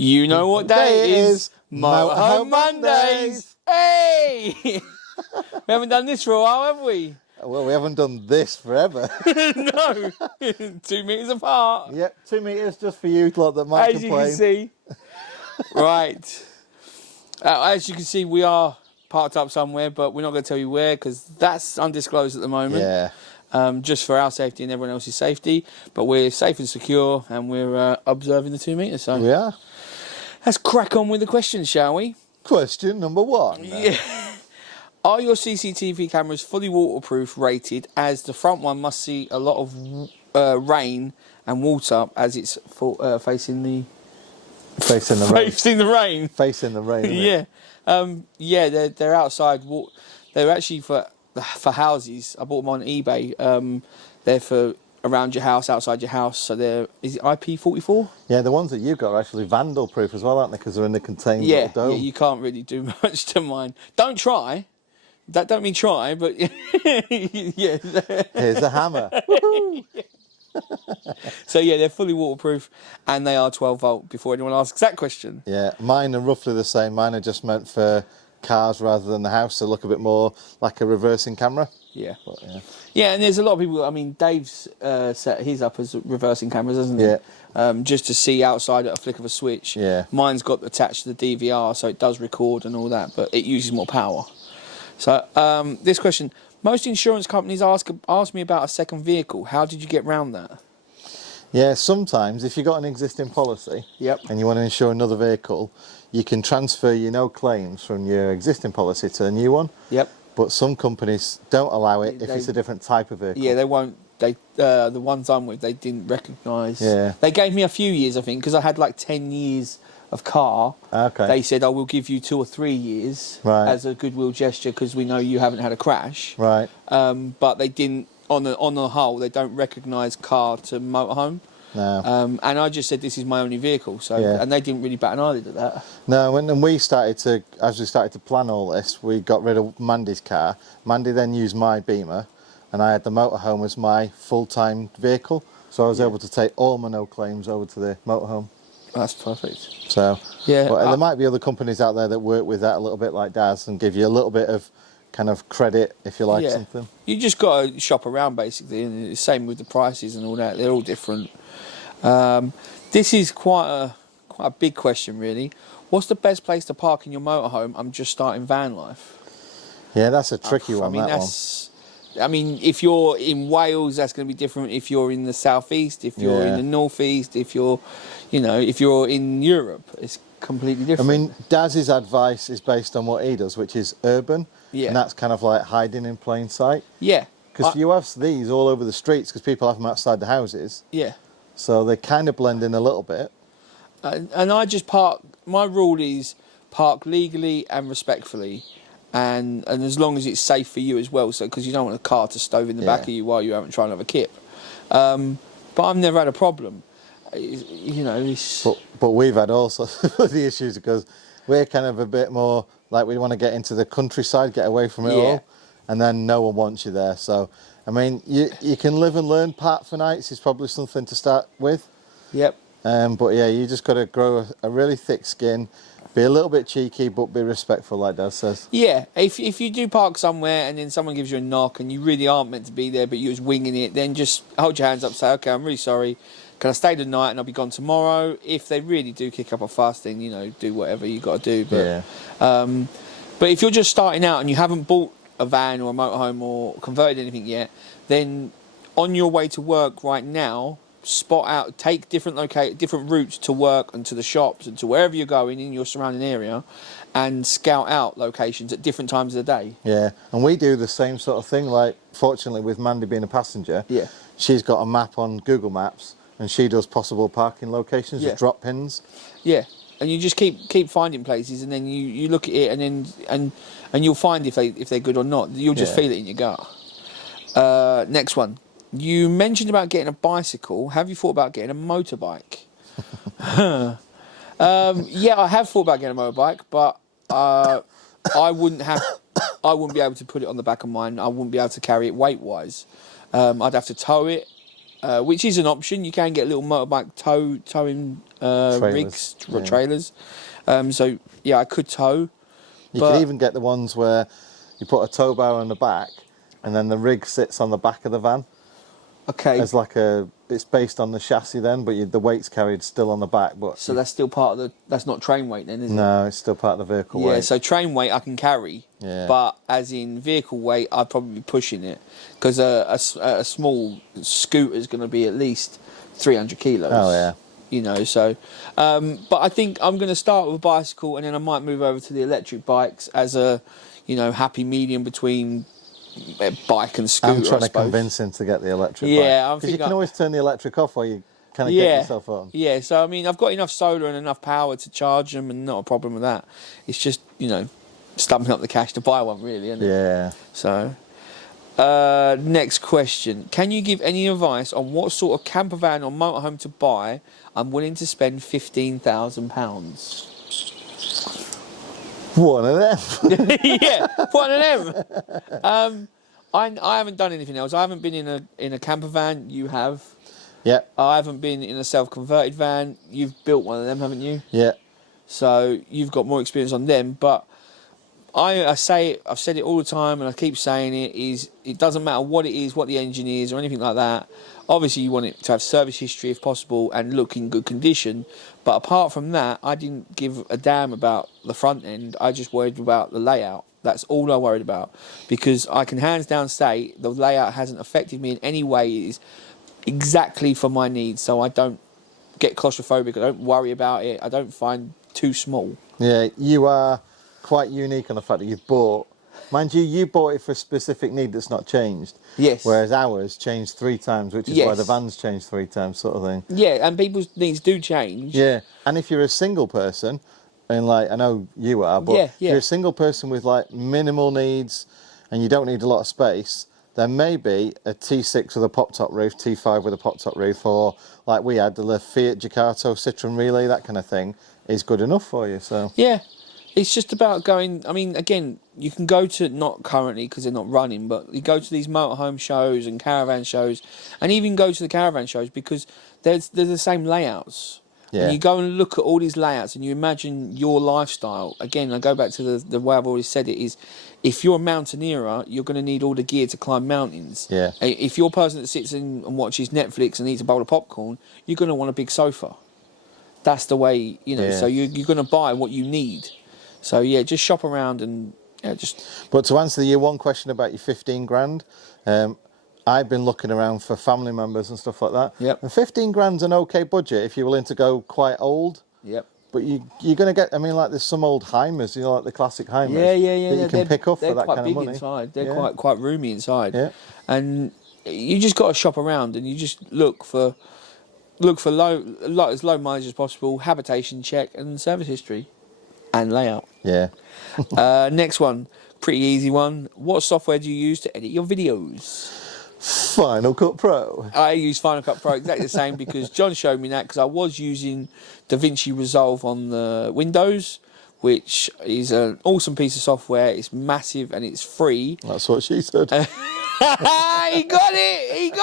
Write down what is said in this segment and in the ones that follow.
You know what day it is? Motorhome Mondays! Hey! We haven't done this for a while, have we? Well, we haven't done this forever. No! 2 meters apart. Yep, 2 meters just for you lot that might As complain. you can see. Right. As you can see, we are parked up somewhere, but we're not going to tell you where because that's undisclosed at the moment. Yeah. Just for our safety and everyone else's safety. But we're safe and secure and we're observing the 2 meters. So We are. let's crack on with the questions, shall we? Question number 1. Yeah. Are your CCTV cameras fully waterproof rated, as the front one must see a lot of rain and water as it's facing the... Facing the rain. Facing the rain. Facing the rain, isn't it? Yeah. Yeah, they're outside. They're actually for houses. I bought them on eBay. They're for around your house, outside your house. So is it IP44? Yeah, the ones that you've got are actually vandal proof as well, aren't they? Because they're in the contained little dome. Yeah, you can't really do much to mine. Don't try. That don't mean try, but yeah. Here's a hammer. So yeah, they're fully waterproof and they are 12 volt before anyone asks that question. Yeah, mine are roughly the same. Mine are just meant for cars rather than the house, so look a bit more like a reversing camera. Yeah. But, yeah. Yeah, and there's a lot of people, I mean, Dave's set his up as reversing cameras, hasn't he? Yeah. Just to see outside at a flick of a switch. Yeah. Mine's got attached to the DVR, so it does record and all that, but it uses more power. So, this question, most insurance companies ask me about a second vehicle. How did you get round that? Yeah, sometimes if you've got an existing policy and you want to insure another vehicle, you can transfer your no claims from your existing policy to a new one. Yep. But some companies don't allow it if it's a different type of vehicle. Yeah, they won't. The ones I'm with, they didn't recognise. Yeah. They gave me a few years, I think, because I had like 10 years of car. Okay. They said, "I will give you 2 or 3 years as a goodwill gesture because we know you haven't had a crash." Right. But they didn't. On the whole, they don't recognise car to motorhome. No. And I just said this is my only vehicle, so and they didn't really bat an eyelid at that. No, when we started to plan all this, we got rid of Mandy's car. Mandy then used my Beamer, and I had the motorhome as my full-time vehicle, so I was able to take all my no claims over to the motorhome. That's perfect. So yeah, but there might be other companies out there that work with that a little bit like Daz and give you a little bit of kind of credit if you like something. You just got to shop around basically, and the same with the prices and all that. They're all different. This is quite a big question, really. What's the best place to park in your motorhome? I'm just starting van life. Yeah, that's a tricky one. I mean, if you're in Wales, that's going to be different. If you're in the southeast, if you're in the northeast, if you're in Europe, it's completely different. I mean, Daz's advice is based on what he does, which is urban, and that's kind of like hiding in plain sight. Yeah. Because you have these all over the streets because people have them outside the houses. Yeah. So they kind of blend in a little bit. And I just park. My rule is park legally and respectfully. And as long as it's safe for you as well, so because you don't want a car to stove in the back of you while you're out trying to have a kip. But I've never had a problem. You know, but we've had all sorts of the issues because we're kind of a bit more like we want to get into the countryside, get away from it all, and then no one wants you there. So I mean, you can live and learn. Park for nights is probably something to start with. Yep. But yeah, you just got to grow a really thick skin. Be a little bit cheeky, but be respectful, like Dad says. Yeah, if you do park somewhere and then someone gives you a knock and you really aren't meant to be there, but you're just winging it, then just hold your hands up and say, okay, I'm really sorry. Can I stay the night and I'll be gone tomorrow? If they really do kick up a fuss, then, you know, do whatever you got to do. But if you're just starting out and you haven't bought a van or a motorhome or converted anything yet, then on your way to work right now, spot out, take different routes to work and to the shops and to wherever you're going in your surrounding area, and scout out locations at different times of the day. Yeah, and we do the same sort of thing. Like, fortunately, with Mandy being a passenger, she's got a map on Google Maps, and she does possible parking locations, just drop pins. Yeah, and you just keep finding places, and then you look at it, and you'll find if they're good or not. You'll just feel it in your gut. Next one. You mentioned about getting a bicycle. Have you thought about getting a motorbike? Yeah, I have thought about getting a motorbike, but I wouldn't be able to put it on the back of mine. I wouldn't be able to carry it weight-wise. I'd have to tow it, which is an option. You can get a little motorbike towing rigs, trailers. So yeah, I could tow. You could even get the ones where you put a tow bar on the back, and then the rig sits on the back of the van. Okay. As like it's based on the chassis then, but the weight's carried still on the back. But so that's still part of the. That's not train weight then, is it? No, it's still part of the vehicle weight. Yeah. So train weight I can carry. Yeah. But as in vehicle weight, I'd probably be pushing it because a small scooter is going to be at least 300 kilos. Oh yeah. You know, so, but I think I'm going to start with a bicycle, and then I might move over to the electric bikes as a, happy medium between bike and scooter. I'm trying to convince him to get the electric bike. Yeah, because you can always turn the electric off while you kind of get yourself on. Yeah, so I mean, I've got enough solar and enough power to charge them, and not a problem with that. It's just stumping up the cash to buy one, really, isn't it? Yeah. So. Next question. Can you give any advice on what sort of camper van or motorhome to buy? I'm willing to spend £15,000. One of them. Yeah, one of them. I haven't done anything else. I haven't been in a camper van. You have. Yeah. I haven't been in a self-converted van. You've built one of them, haven't you? Yeah. So you've got more experience on them, but I've said it all the time, and I keep saying it doesn't matter what it is, what the engine is, or anything like that. Obviously, you want it to have service history if possible and look in good condition. But apart from that, I didn't give a damn about the front end. I just worried about the layout. That's all I worried about, because I can hands down say the layout hasn't affected me in any way. It is exactly for my needs, so I don't get claustrophobic. I don't worry about it. I don't find too small. Yeah, you are quite unique on the fact that you've bought, mind you bought it for a specific need that's not changed. Yes. Whereas ours changed 3 times, which is why the van's changed 3 times, sort of thing. Yeah, and people's needs do change. Yeah, and if you're a single person, and I know you are, but if you're a single person with minimal needs, and you don't need a lot of space, then maybe a T6 with a pop-top roof, T5 with a pop-top roof, or like we had, the Fiat Ducato Citroen Relay, that kind of thing, is good enough for you. So yeah. It's just about going. I mean, again, you can go to, not currently because they're not running, but you go to these motorhome shows and caravan shows, and even go to the caravan shows because they're the same layouts. Yeah. And you go and look at all these layouts and you imagine your lifestyle. Again, I go back to the way I've already said it is, if you're a mountaineer, you're going to need all the gear to climb mountains. Yeah. If you're a person that sits in and watches Netflix and eats a bowl of popcorn, you're going to want a big sofa. That's the way, so you're going to buy what you need. So yeah, just shop around and just. But to answer your one question about your 15 grand, I've been looking around for family members and stuff like that. Yep. And 15 grand's an okay budget if you're willing to go quite old. Yep. But you're going to get, there's some old Heimers, like the classic Heimers. Yeah. That you can pick up for that kind of money. They're quite big inside. They're quite roomy inside. Yeah. And you just got to shop around and you just look for as low mileage as possible, habitation check and service history. And layout. Yeah. Next one, pretty easy one. What software do you use to edit your videos? Final Cut Pro. I use Final Cut Pro exactly the same because John showed me that because I was using DaVinci Resolve on the Windows, which is an awesome piece of software. It's massive and it's free. That's what she said. He got it!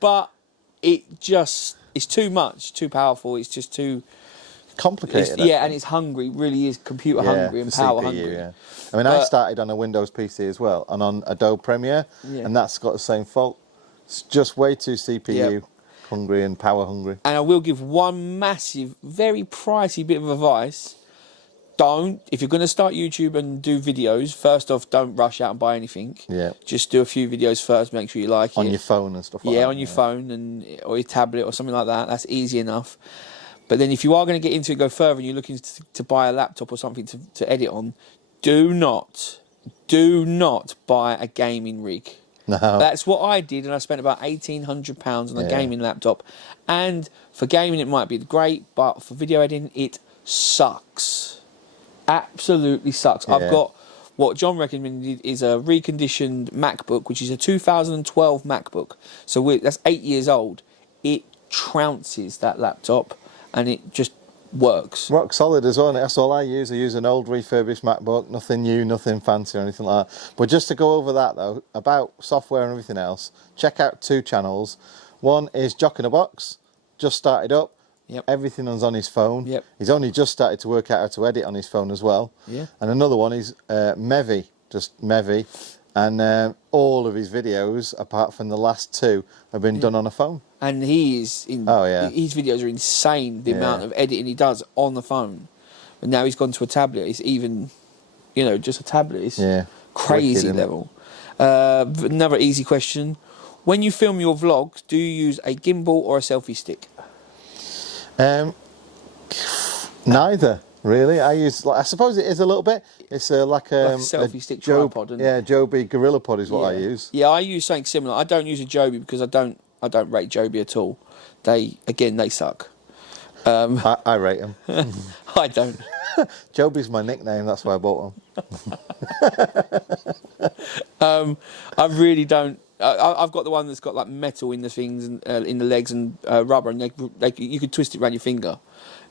But it's too much, too powerful. It's just too complicated. And it's hungry. It really is computer hungry and power CPU, hungry. Yeah. I started on a Windows PC as well, and on Adobe Premiere, and that's got the same fault. It's just way too CPU hungry and power hungry. And I will give one massive, very pricey bit of advice. If you're going to start YouTube and do videos, first off, don't rush out and buy anything. Yeah. Just do a few videos first, make sure you like it. On your phone and stuff like that. Yeah, on your phone or your tablet or something like that. That's easy enough. But then if you are going to get into it, go further, and you're looking to buy a laptop or something to edit on, do not buy a gaming rig. No. That's what I did, and I spent about £1,800 on a gaming laptop. And for gaming, it might be great, but for video editing, it sucks. Absolutely sucks. Yeah. I've got what John recommended is a reconditioned MacBook, which is a 2012 MacBook. So that's 8 years old. It trounces that laptop, and it just works. Rock solid as well. That's all I use. I use an old refurbished MacBook. Nothing new, nothing fancy or anything like that. But just to go over that though, about software and everything else, check out 2 channels. One is Jock in a Box, just started up. Yep. Everything's on his phone. Yep. He's only just started to work out how to edit on his phone as well. Yeah. And another one is Mevy, just Mevy. And all of his videos, apart from the last 2, have been done on a phone. And he is Oh, yeah. His videos are insane. The amount of editing he does on the phone. But now he's gone to a tablet. It's even, just a tablet. It's crazy level. Another easy question: when you film your vlogs, do you use a gimbal or a selfie stick? Neither, really. I suppose it is a little bit. It's like a selfie stick tripod. Isn't it? Joby Gorilla Pod is what I use. Yeah, I use something similar. I don't use a Joby because I don't rate Joby at all. They suck. I rate them. I don't. Joby's my nickname. That's why I bought them. I really don't. I've got the one that's got like metal in the things and in the legs and rubber, and you could twist it around your finger.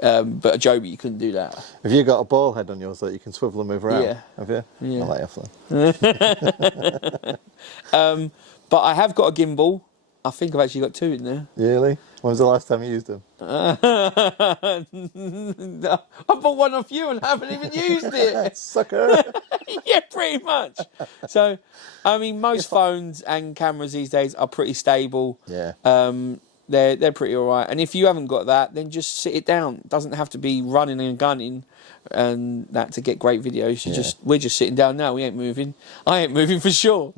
But a Joby, you couldn't do that. Have you got a ball head on yours that you can swivel and move around? Yeah. Have you? Yeah. I like that. But I have got a gimbal. I think I've actually got 2 in there. Really? When was the last time you used them? I bought one off you and haven't even used it. Sucker. Yeah, pretty much. So, I mean, most phones and cameras these days are pretty stable. Yeah. They're pretty all right. And if you haven't got that, then just sit it down. It doesn't have to be running and gunning and that to get great videos. We're just sitting down now. We ain't moving. I ain't moving for sure.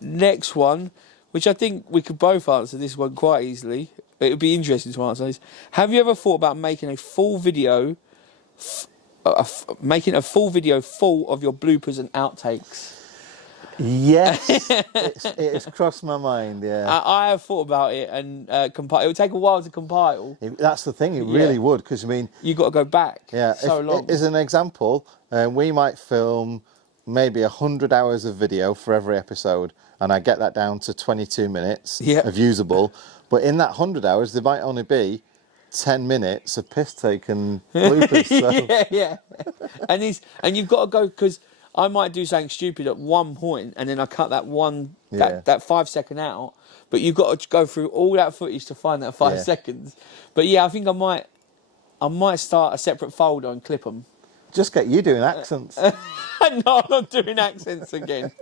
Next one, which I think we could both answer this one quite easily. It would be interesting to answer this. Have you ever thought about making a full video, full of your bloopers and outtakes? Yes, it's crossed my mind. Yeah, I have thought about it, and compile. It would take a while to compile. That's the thing. It really would, because I mean, you got to go back. Yeah, so long. As an example, we might film maybe 100 hours of video for every episode, and I get that down to 22 minutes of usable. But in that 100 hours, there might only be 10 minutes of piss taken bloopers. So. yeah. And you've got to go, because I might do something stupid at one point, and then I cut that that 5 second out. But you've got to go through all that footage to find that 5 seconds. But yeah, I think I might start a separate folder and clip them. Just get you doing accents. No, I'm not doing accents again.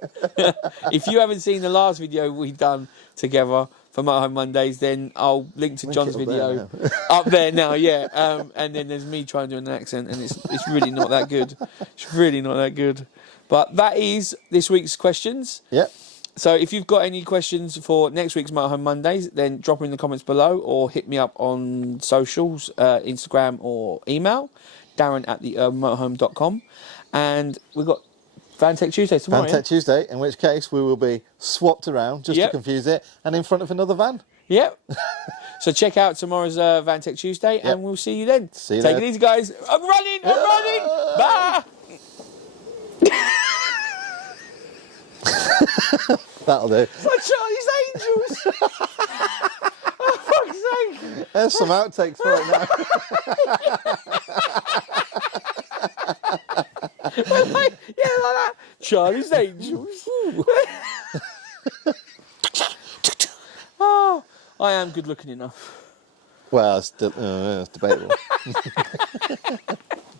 If you haven't seen the last video we've done together for Motorhome Mondays, then I'll link to John's video up there now. Yeah. And then there's me trying to do an accent, and it's really not that good. It's really not that good. But that is this week's questions. Yep. So if you've got any questions for next week's Motorhome Mondays, then drop them in the comments below, or hit me up on socials, Instagram or email. Darren@themotorhome.com, and we've got Vantech Tuesday tomorrow. Vantech Tuesday, in which case we will be swapped around just to confuse it, and in front of another van. Yep. So check out tomorrow's Vantech Tuesday, and we'll see you then. See you Take then. it easy, guys. I'm running. Bye. That'll do. It's like Charlie's Angels. Oh, fuck's sake. There's some outtakes for it now. like that. Charlie's Angels. Oh, I am good looking enough. Well, it's debatable.